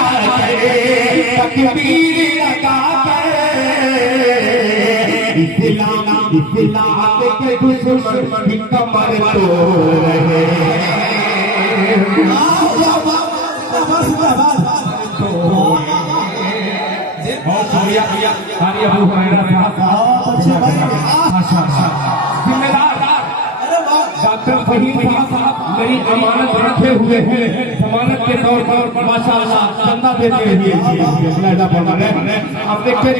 लगा के तकबीर लगा के इस्लाम के दुश्मन की कमर तोड़ रहे डॉक्टर फहीम साहब मेरी अमानत रखे हुए हैं, जमानत के तौर पर माशाअल्लाह चंदा देते हैं। अब देखिए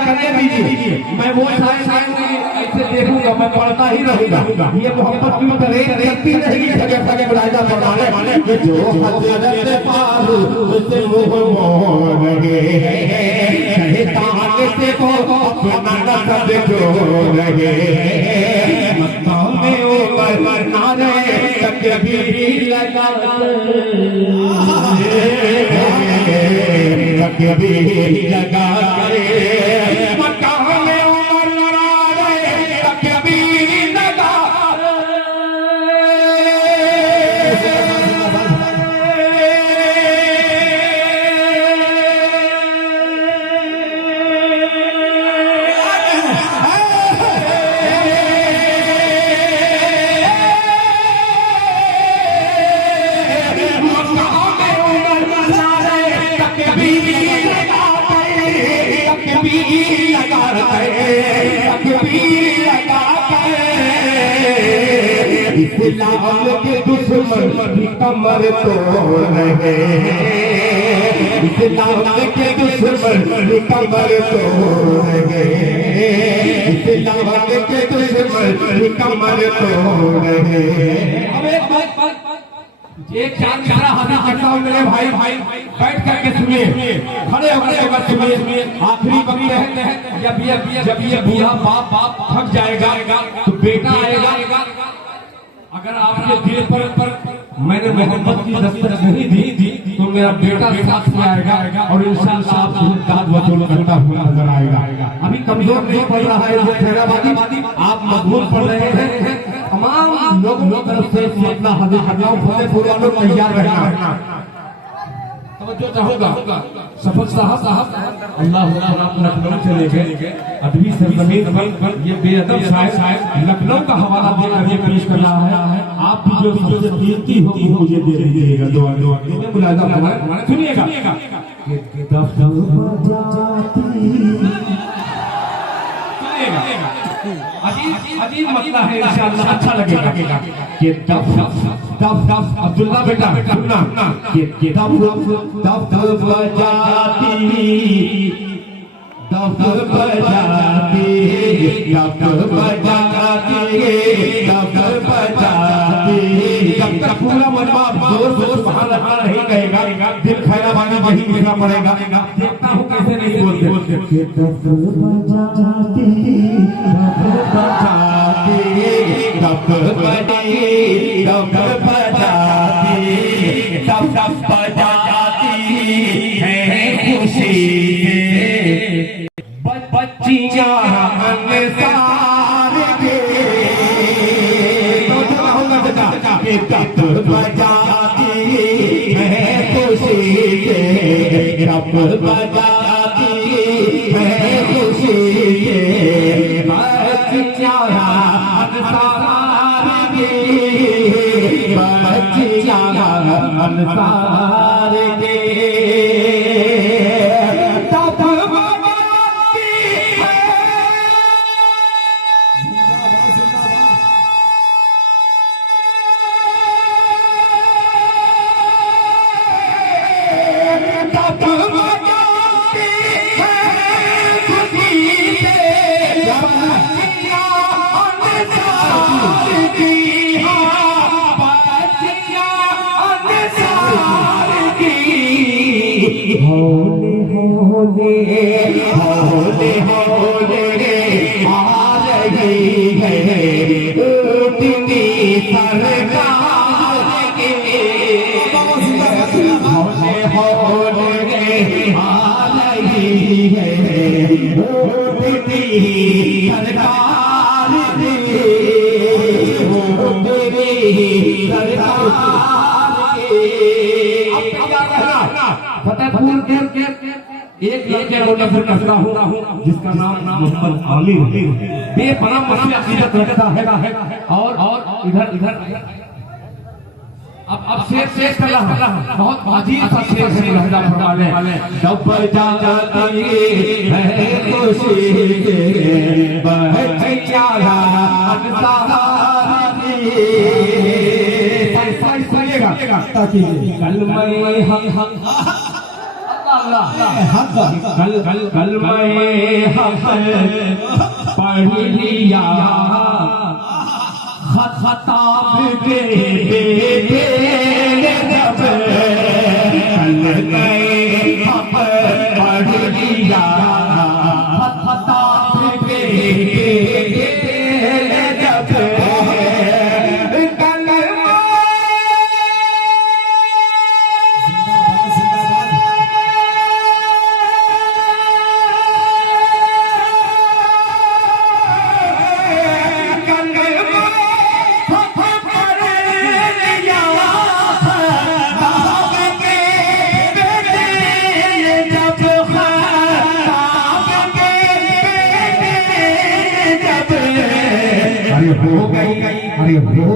करने दीजिए, मैं वो ऐसे देखूंगा, मैं पढ़ता ही रहूंगा। ये मोहब्बत की रहती रहेगी जगह जगह मुलाहिजा फरमाने जो हजरत पार से मुंह मोड़ रहे शैतान से वो अपना नसब जोड़ रहे मक्का में उमर नारे तकबीर लगा तकबीर लगा मक्का में उमर नारे तकबीर लगा इस्लाम के दुश्मन की कमर तोड़ रहे इस्लाम के दुश्मन की कमर तोड़ रहे इस्लाम के दुश्मन की कमर तोड़ रहे। एक चार हाथ करता हूँ मेरे भाई बैठ करके सुनिए, खड़े होकर सुनिए। आखिरी वक्त है जब ये बूढ़ा बाप थक जाएगा तो बेटा आएगा। अगर आपके दिल पर मैंने मोहब्बत की दस्तक नहीं दी तो मेरा बेटा साथ में आएगा और इंशाअल्लाह आपको दाद वसूल करता हुआ नजर आएगा। अभी कमजोर नहीं पड़ रहा है जो खैराबादी, आप मजबूत पड़ रहे हैं। तमाम लोगों तरफ से अपना फतेहपुर वालों तैयार रहना। जो चाहूंगा सफर साहब अल्लाह लखनऊ चले गए, अदबी सरजमीन पर ये बेअदब शायर लखनऊ का हवाला देकर ये पेश कर रहा है। आप भी जो सबसे कीमती होगी मुझे दे दीजिएगा। दुआ मुलाहिजा सुनिएगा। अजीब मसला है, इंशाअल्लाह अच्छा लगेगा। कि दफ अब्दुल्ला बेटा सुनना कि दफ बजाती दफ बजाती दफ बजाती दफ बजाती। जब तक पूरा मजमा जोर सुभान अल्लाह नहीं कहेगा दिल खैराबादी वही लिखना पड़ेगा। देखता हूँ कैसे नहीं बोलते। दफ बजाती दफ बजाती दफ बजाती दफ बजाती दफ बजाती है खुशी बच्चियां अंसार के दफ बजाती है खुशी के दफ बजाती है खुशी के बच्चियां अंसार के बच्चियां अंसार के होले होले होले आ रही है उठती सरकार के होले होले आ रही है उठती सरकार के सरकार अब तैयार रहना। फतेहपुर के एक लड़के को नजर करता हूँ जिसका नाम मोहम्मद आमिर बेपना मुझसे अकीदत रखता है और इधर अब शेर कर रहा बहुत अजीब सा शेर है लहजा फरमाने जब जाती है खुशी बहचारा सुनिएगा ताकि कल मैं हम कल मैं पढ़ लिया खताब के जब कल मैं पढ़ लिया खताब के जब हो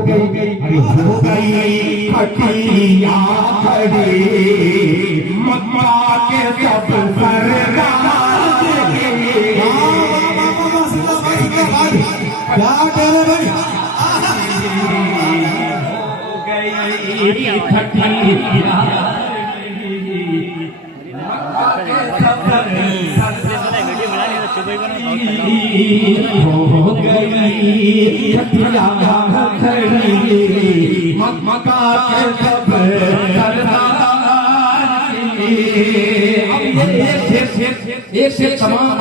गई हटिया खड़ी मक्का के सब सरदार क्या करे भाई हो गई हटिया हो गई हटिया खड़ी मक्का के सब एक से तमाम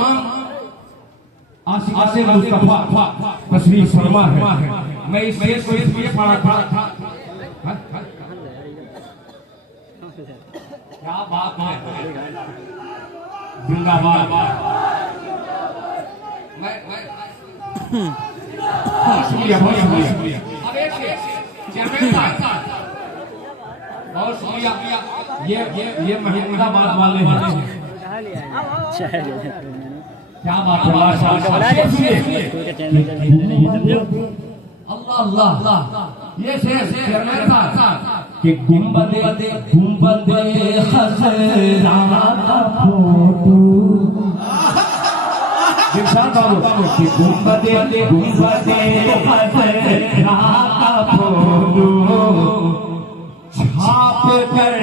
आशिक मुस्तफा तशरीफ फरमा है। मैं इस शेर को इसलिए पढ़ा था क्या बात है जिंदाबाद शुक्रिया बहुत शुक्रिया बहुत शुक्रिया ये महिंद्राबाद वाले हैं क्या बात है अल्लाह अल्लाह ये शेर कि गुंबदे खसरा का फोटो बाबू कि गुंबदे खसरा का फोटो छाप कर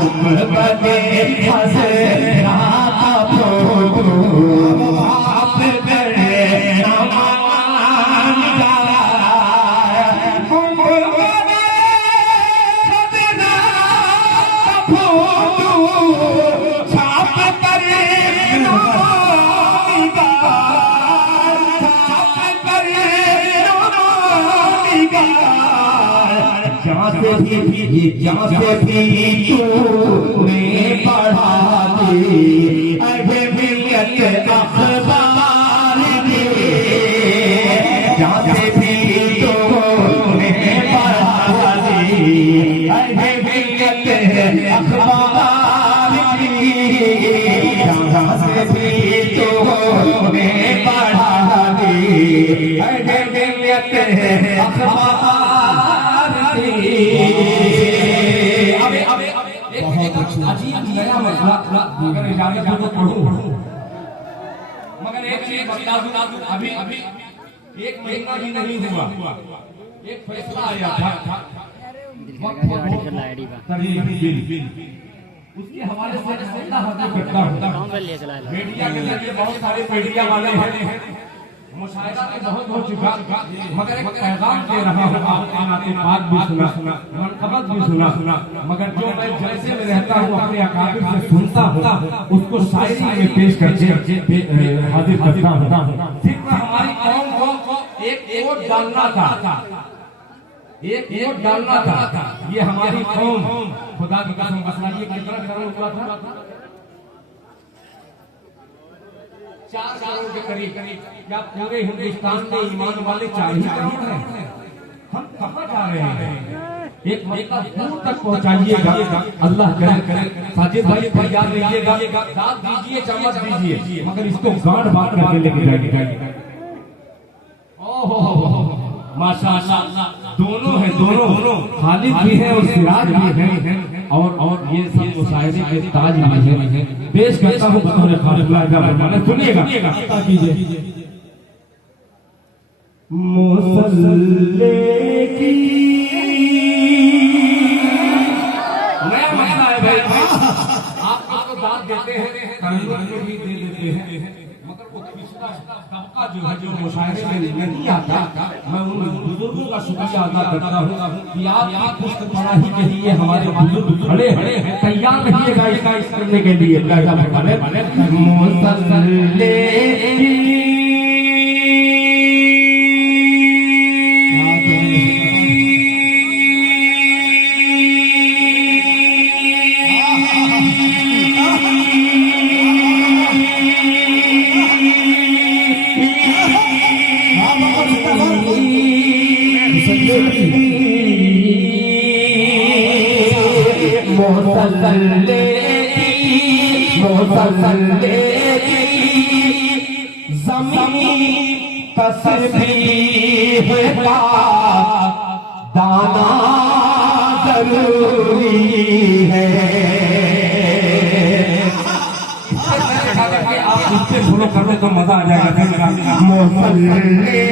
गुंबदे खसरा का फोटो छाप कर जहाँ से भी तूने पढ़ा दी अहमियत अखबार दी जहाँ से भी तूने पढ़ा दी अहमियत अखबार दी जहाँ से भी तूने पढ़ा दी अहमियत अखबार मगर इजाजत को पढ़ूं मगर एक चीज बता दूं अभी एक महीना भी नहीं हुआ एक फैसला आया था उसके हवाले से मीडिया के जरिए बहुत सारे मीडिया वाले हैं मुशाहिदा में बहुत हो चुका मगर एक पैगाम दे रहा हूँ आपके नाते बात भी सुना मनकबत भी सुना मगर जो मैं जैसे में रहता हूँ अपने अकाबिर से सुनता हूँ उसको शायरी में पेश करके हाजिर करता हूँ। सिर्फ हमारी कौम को एक वोट डालना था एक वोट डालना था ये हमारी कौम खुदा की कसम मसला ये कितना करोड़ हुआ था 4 करोड़ के करीब या पूरे हिंदुस्तान में ईमान वाले 4 ही करोड़ हैं। हम कहाँ जा रहे हैं? एक मतलब दूर तक पहुँचाइएगा। अल्लाह करे साजिद भाई याद रखिएगा, दाद दीजिए चम्मच दीजिए, मगर इसको गांठ बांध करके लेके जाइए। ओहो माशाअल्लाह, दोनों है, दोनों खालिद भी है और सिराज भी है, और ये सब मुशाहिदे के ताज भी है। पेश करता हूँ बतौर खातिला जब सुनिएगा। मुसल्ले की नया मसला है भाई, आप तो दाद देते हैं, कानून में भी दे देते हैं, मगर वो पिछला तबका जो है, जो मुशाहिदे में नहीं आता, मैं उन बुजुर्गों का शुक्रिया अदा करता हूँ कि आप पुस्तक पढ़ा ही नहीं है, हमारे बुजुर्ग खड़े हैं, तैयार रहिएगा इसका इस करने के लिए। मुसल्ले ज़मीन तस्बीह का दाना जरूरी है। आप इससे फॉलो कर लो तो मजा आ जाएगा। मुसल्ले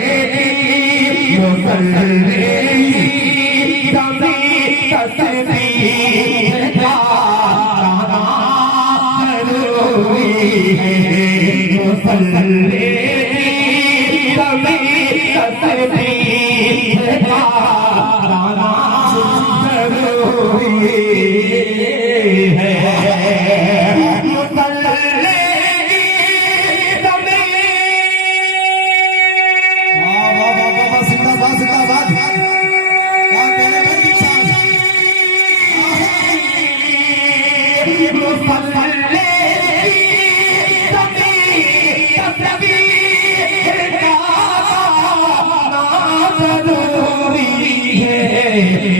तस्बीह का दाना जरूरी है। मुसल्ले तस्बीह का दाना जरूरी है।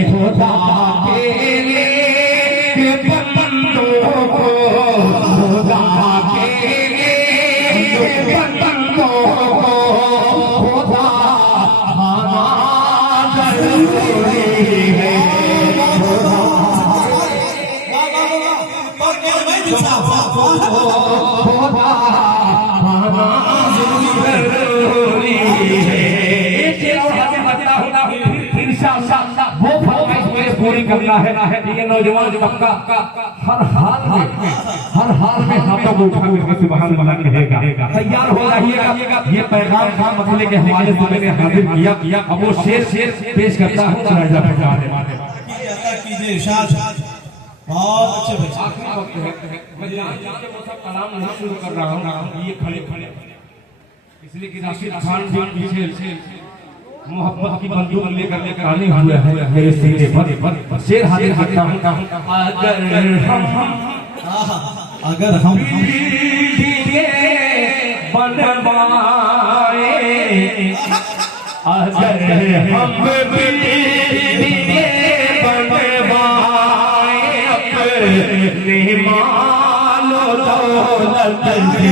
खुदा के लिए बंदों को, खुदा के लिए बंदों को खुदा खाना जरूरी है। खुदा खाना जरूरी है। वो फरमाइश मुझे पूरी करना है। ये नौजवान तबका हर हाल में हाथों को उठा के सुभान अल्लाह कहेगा। तैयार हो रहिएगा। ये पैगाम का मसले के हवाले से मैंने हाजिर किया। अब वो शेर पेश करता हूँ। बहुत अच्छे भाई, आखिरी वक्त है, मैं जाने वो सब कलाम नहीं शुरू कर रहा हूँ। ये खड़े इसलिए कि राशिद खान भी पीछे मोहब्बत की बंदूक लेकर आने हुए हैं मेरे सीने पर। शेर हाजिर करता हूँ। अगर हम बनवाए, अगर हम बनवाए अपने मालो दौलत से,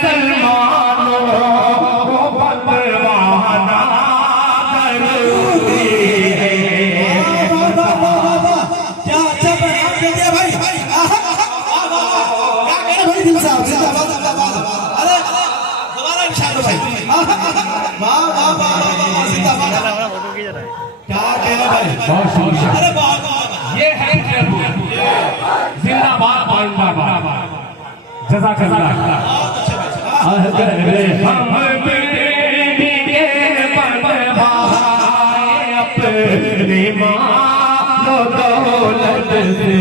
मुसलमानों को बनवाना जरूरी है। क्या अच्छा पैगाम दे दिया भाई। क्या कह रहे भाई दिल साहब, अरे दोबारा इंशाअल्लाह भाई। वाह वाह वाह जिंदाबाद। क्या कह रहे भाई, बहुत शुक्रिया। अरे बहुत ये है जिंदाबाद जिंदाबाद जज़ाकल्लाह। अगर हम के बनवाए अपने मानो दौलत से,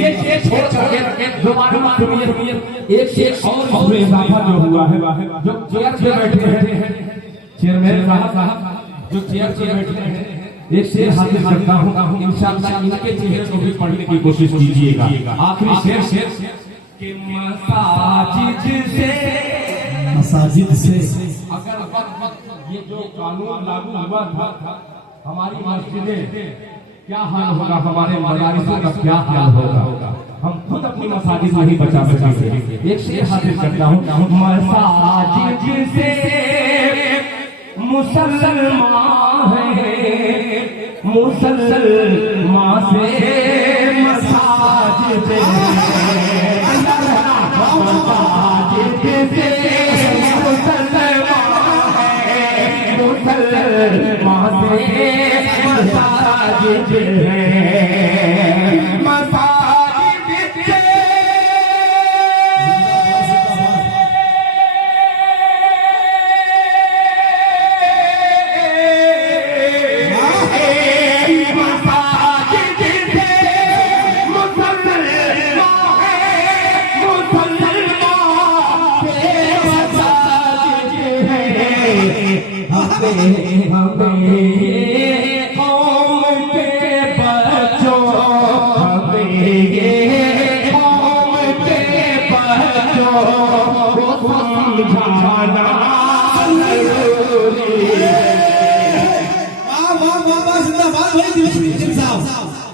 ये शेर छोड़ करके दोबारा सुनिए। एक शेर और इसमें इजाफा जो हुआ है, जो चेयर पे बैठे हैं चेयरमैन साहब, जो चेयर पे बैठे हैं, एक शेर हासिल करता हूँ, इंशाअल्लाह इनके चेहरे को भी पढ़ने की कोशिश कीजिएगा। आखिरी शेर कि मसाजिद से अगर ये जो कानून लागू हुआ था, हमारी मस्जिदें क्या हाल होगा, हमारे मदारिसों का क्या हाल होगा, हम खुद अपनी मसाजिद नहीं बचा सकेंगे। एक शेर हासिल करता हूँ, मसाजिद से मुसलमान है, मुसलमान से मसाजिद है, मसाजिद से मुसलमान है, मुसलमान से मसाजिद है,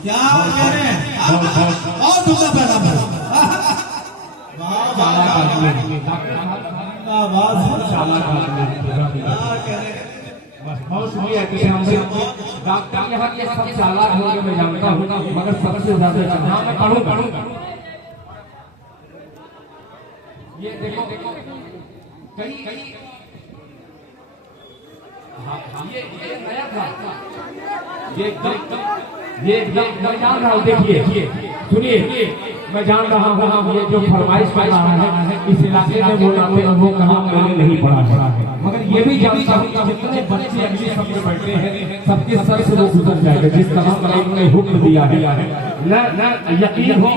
क्या कह रहे हैं और दूसरा पैदा बहुत शुक्रिया कि हमसे डॉक्टर यहाँ के सब चालाक होंगे, मैं जानता हूँ, मगर सबसे ज्यादा जहाँ मैं पढ़ूंगा ये देखो कई ये नया था, ये मैं जान रहा हूँ। देखिए सुनिए, मैं जान रहा हूँ ये जो फरमाइश कर रहा है इस इलाके में वो कहाँ मैंने नहीं पढ़ा है, मगर ये भी जानता हूँ जितने बच्चे अगले शब्द बैठे हैं सबके सर से वो गुजर जाएगा। जिस तरह का इन्होंने हुक्म दिया है न यकीन हो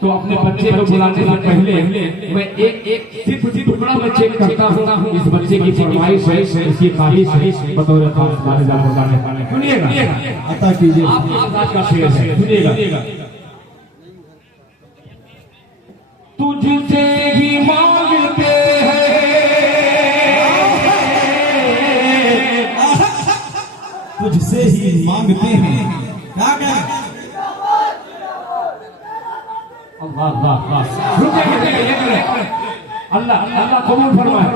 तो अपने बच्चे को बुलाने से पहले मैं एक सिर्फ टुकड़ा में चेक करता हूँ इस बच्चे की फरमाइश है, इसकी ख्वाहिश है, बतौर खास सुनिएगा, अता कीजिए। आप आज का शेर है, सुनिएगा। तुझसे ही मांगते हैं, तुझसे ही मांगते हैं, क्या कहें? अल्लाह कबूल फरमाए।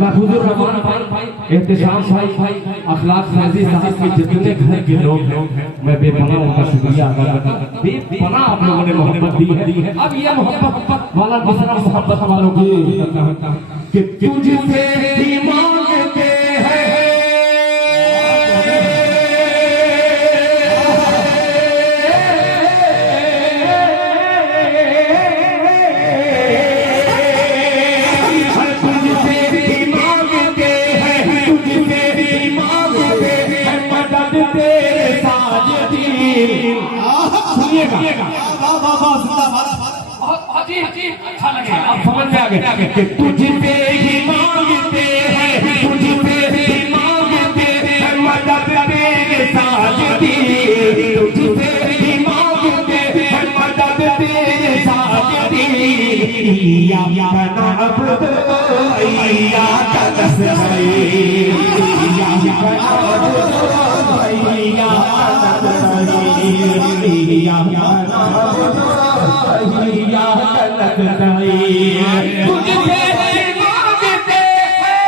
महफूजुर रहमान भाई, एहतशाम भाई, अखलाक नज़ीर साहब के जितने घर के लोग हैं, मैं बेपनाह उनका शुक्रिया अदा करता हूँ। बेपनाह आप लोगों ने मोहब्बत दी है। अब ये मोहब्बत वाला दूसरा मोहब्बत वालों की कि तुझसे ही मांगते हैं, अच्छा लगे, अब समझ में आ गया कि तुझसे ही मांगते हैं, तुझसे ही मांगते हैं मदद तेरे साजदी, तुझसे ही मांगते हैं मदद तेरे साजदी, या नअबुद या नस्तईन, या नअबुद या नस्तईन, या नअबुद या नस्तईन, तुझसे ही मांगते हैं,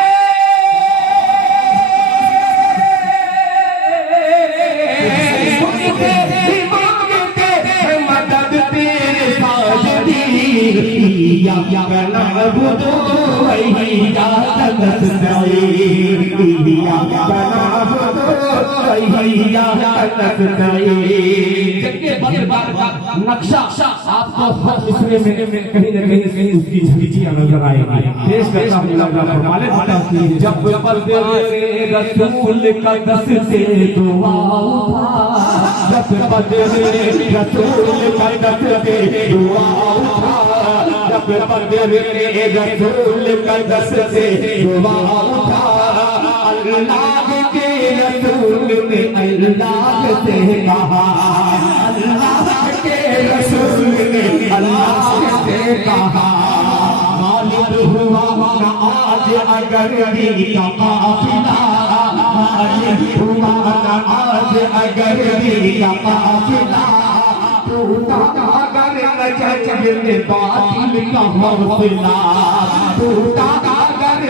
तुझसे ही मांगते हैं मदद तेरे साजदी, या नअबुद या नस्तईन, या नअबुद भैया नक्शा आपको हर मिसरे में कहीं न कहीं उसकी झलकियां नजर आएगी। पेश करता हूं जब पर्दे रसूल का दस से दुआ उठा, जब पर्दे रसूल का दस से दुआ उठा, जब पर्दे रसूल का दस से दुआ उठा, अल्लाह के रसूल ने अल्लाह से कहा, अल्लाह के रसूल ने अल्लाह से कहा, मालिक हुआ ना आज अगर भी का काफिला, मालिक हुआ ना आज अगर भी का काफिला, टूटा अगर नजर में बातिल का हौसला, टूटा अगर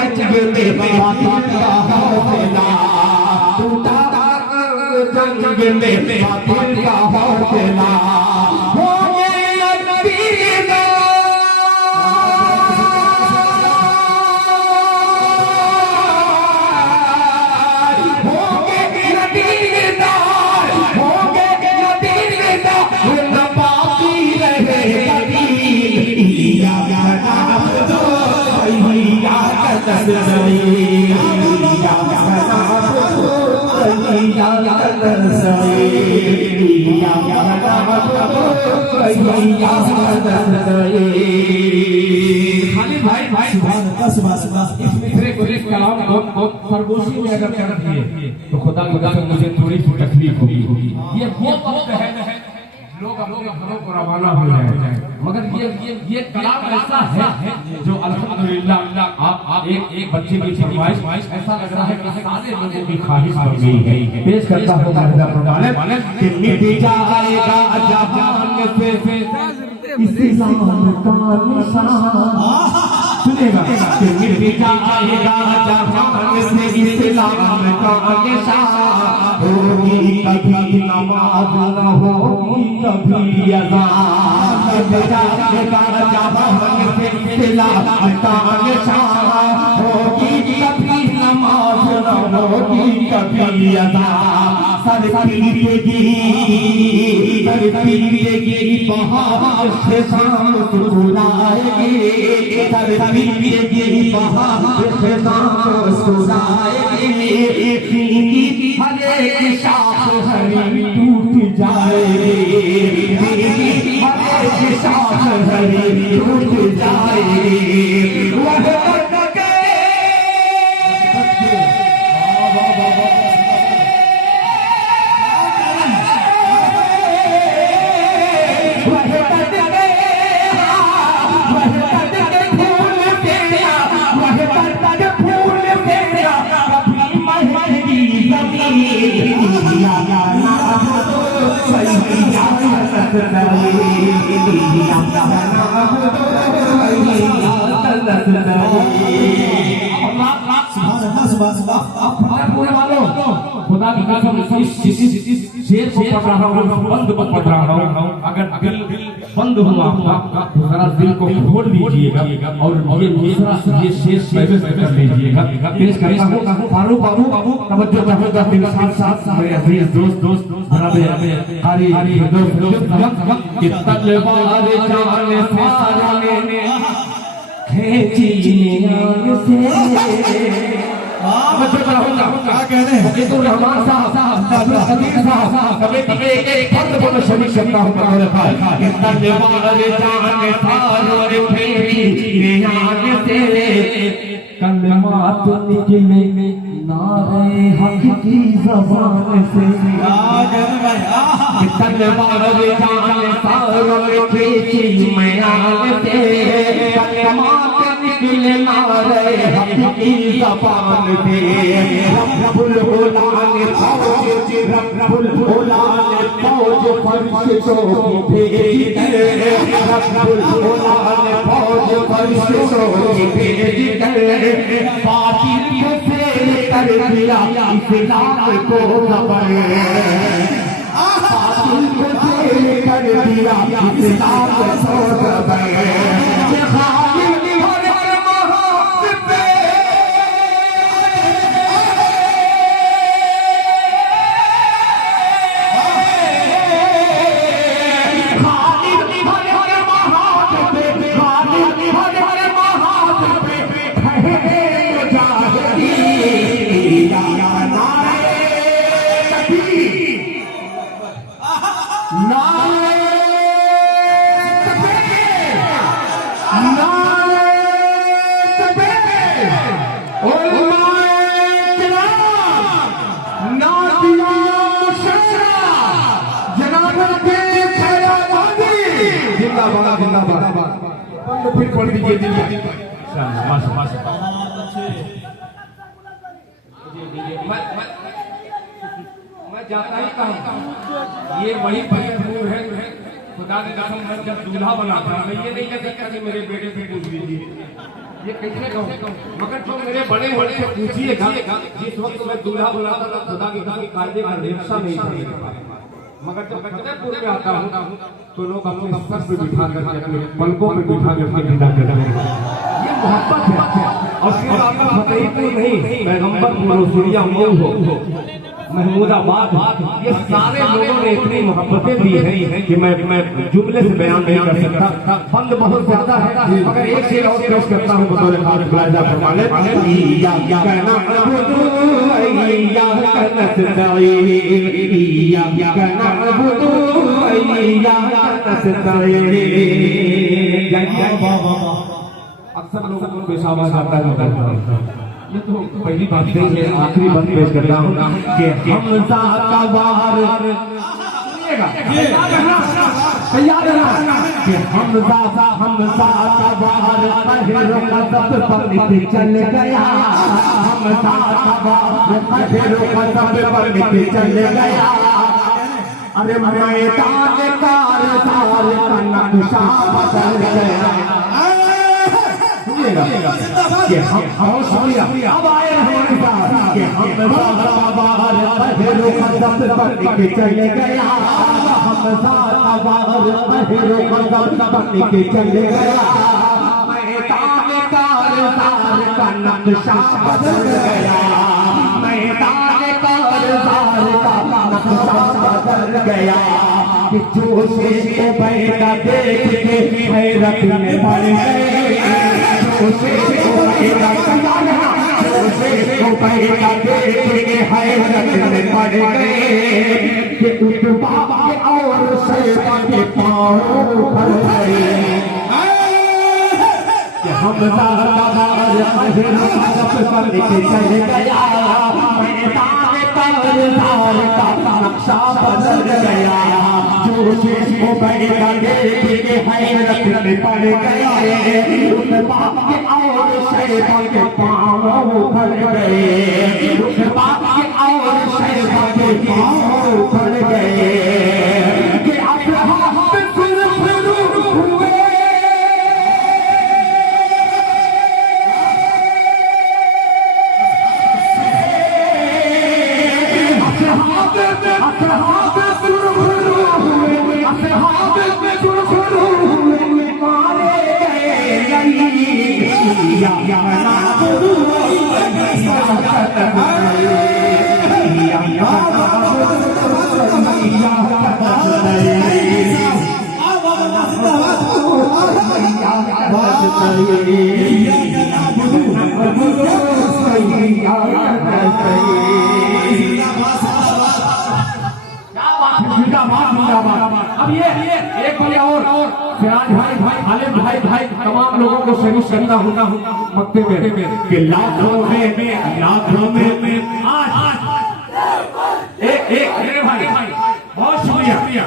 नजर में बातिल का हौसला, टूटा जंग में बातिल का हौसला, हो गया नबीना, हो गया नबीना, हो गया नबीना, न बाकी रहे कबीर, या नाम दो भैया कसरी, या नाम दो फरगोशी में अगर कर दिए तो खुदा मुझे थोड़ी सी तकलीफ होगी। ये वो वक्त है लोग अपने घरों को रवाना हो जाए, मगर ये कलाम ऐसा है जो अल्हम्दुलिल्लाह आप एक बच्चे की फरमाइश ऐसा लग रहा है कि सारे लोगों की ख्वाहिश बन गई है। पेश करता हूं कि मिट जाएगा जहान से इस्लाम का निशान, सुनेगा कि मिट जाएगा जहान से इस्लाम का निशान, होगी कभी नमाज न होगी कभी अज़ान, मिट जाएगा जहान से इस्लाम का निशान, होगी कभी नमाज न होगी कभी अज़ान, सर पीटेगी बहार से शाम सुनाएगी, सर पीटेगी बहार से शाम सुनाएगी, हरे की शाख हरी टूट जाएगी, हरे की शाख हरी टूट जाएगी, खुदा की कसम इस शेर को पढ़ रहा हूँ, बंद को पढ़ रहा हूँ, अगर दिल बंद हुआ आपका तो जरा दिल को खोल लीजिएगा और ये दूसरा ये शेर कर लीजिएगा। पेश करता हूँ बाबू बाबू बाबू तवज्जो तवज्जो दिल साथ साथ मेरे अजीज दोस्त जनाबे कारी दोस्त कि तलवार जाने सारा ने खींची आग से, क्या कह रहे हैं? तो रहमान साहब अब्दुल कदीर साहब कभी एक फर्द को मैं शरीक करता हूँ मेरे भाई, तलवार जाने सारा ने खींची आग से, कलमात निकले नारे हक की ज़बान से, तलवार जाने सारा ने खींची आग से, कलमात निकले नारे हक की ज़बान से, रब्बुल उलान फौज फरिश्तों की भेजी करे, रब्बुल उलान फौज फरिश्तों की भेजी करे, बातिल को फेल कर दिया इस्लाम को खबर, बातिल को फेल कर दिया इस्लाम को खबर, तो फिर पढ़ दीजिए दीजिए बस बस मैं जाता ही कहूँ ये वही परिपूर्ण है खुदा ने कसम मैं जब दूल्हा बना था मैं ये नहीं कह सकता कि मेरे बेटे से पूछ लीजिए ये कैसे कहूँ मगर जो मेरे बड़े बड़े से पूछिएगा जिस वक्त मैं दूल्हा बना था खुदा की कायदे का रेखा नहीं था मगर जब मैं फतेहपुर में आता हूँ तो लोग अपने सर पे बिठा करके अपने पलकों पे बिठा करके विदा करते हैं ये मोहब्बत है और सिर्फ आपका फतेहपुर नहीं पैगंबरपुर सूरिया मऊ हो महमूदाबाद ये सारे लोगों ने इतनी मोहब्बतें दी हैं कि मैं जुमले से बयान नहीं कर सकता फंड बहुत ज्यादा है मगर एक शेर और पेश करता हूँ बतौर खास खुलासा फरमाने या कहना या अक्सर लोगों को पेशाब आ जाता है ये तो पहली बात नहीं है आखिरी बात पेश कर रहा हूँ कि हमजा का बाहर सुनिएगा तैयार रहना कि हमजा का बाहर पहरों का सब पर निकल चल गया हमजा का बाहर पहरों का सब पर निकल चल गया अरे मैदान कार तार का नक्शा बदल गया कि हम शुक्रिया अब आए रहे कि हम बाहर पहरों का सब पर निकल चले गया हम बाहर पहरों का सब पर निकल चले गया मैदान कार तार का नक्शा बदल गया मैदान कार तार का नक्शा बदल गया कि जोश को बैठा देख के हैरत में पड़ गए उसे को पैदा देख के हैरत में पड़ गए कि उठवा के और सैयदा के पाँव उखड़ गए कि हम बाहर सब निकल चले गया मैदान कार का नक्शा बदल गया जोश को पैदा देख के हैरत में पड़ गया उस बाप के और सैयदा के पाँव उखड़ गए उस बाप के और सैयदा के पाँव उखड़ गए कि अब ये एक बार और सिराज भाई आलिम भाई तमाम लोगों को शरीक करता हूँ मक्ते में कि लाखों में आज एक भाई बहुत शुक्रिया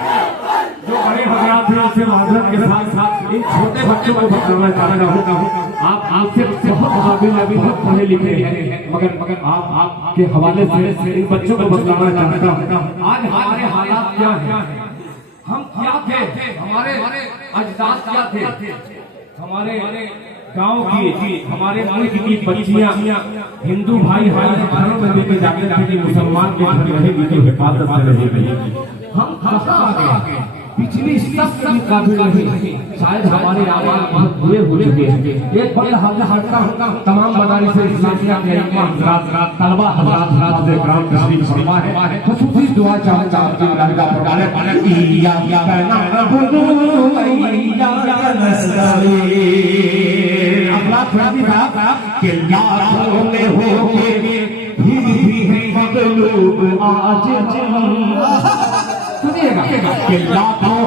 जो बड़े हजरात हैं उससे माजरत के साथ इन छोटे बच्चों को बताना चाहता हूँ आप आपसे बहुत काबिल बहुत पढ़े लिखे हैं मगर आपके हवाले से इन बच्चों को बतलाना चाहता हूँ आज हमारे हालात क्या हैं हम क्या थे हमारे अजदाद क्या थे हमारे गांव की हमारे मुल्क की बच्चियां हिंदू भाई घरों में लेके जाते थे मुसलमान के घर रहेगी तो हिफाजत से रहेगी हम कहाँ आ गए पिछली सब काबिल नहीं शायद हमारे आवाज बहुत बुरे हो चुके हैं एक बड़ा हल्का तमाम मदारिस इस्लामिया के तलबा हजरात से ग्राम तशरीफ फरमा है खुसूसी दुआ चाहता हूं कि अल्लाह का फरमाने इया कहना अल्लाह फरमाती था कि लाखों में होके फिर भी है मगलूब आज हम सुनिएगा कि लाखों